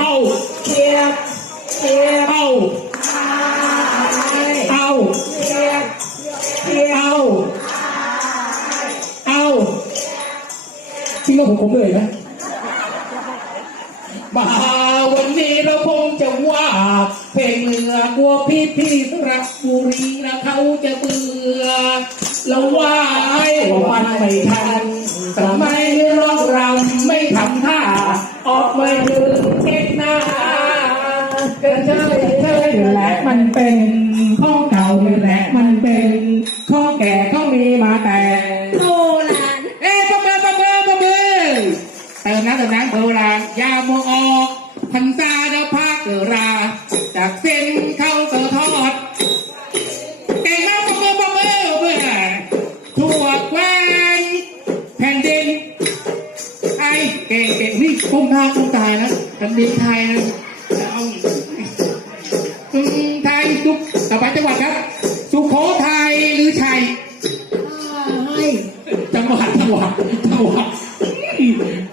เอาเทียบเทียบ เอาเอา เทียบเทียบ เอาพี่ว่าผมเลยนะมาวันนี้เราคงจะว่าเพลงเรือกลัวพี่สระบุรีนะเขาจะเบื่อเราว่าวันไม่ทันสมัยร้องรำไม่ทำท่าออกไม่ถึงเช็คหน้าเกินเชยแหละมันเป็นข้อเก่าแหละมันเป็นข้อแก่ก็มีมาแต่โบราณประเมินเติมน้ำโบราณยาโมออกพันซาดาภาคเกราจากเส้นเข้าเสือทอดเก่งมากประเมินทั่วแคว้นแผ่นดินไทยเก่งนี่ก้มหน้าก้มตายนะแผ่นดินไทยนะไทยสุขต่อไปจังหวัดครับสุโขทัยหรือชัยจังหวัด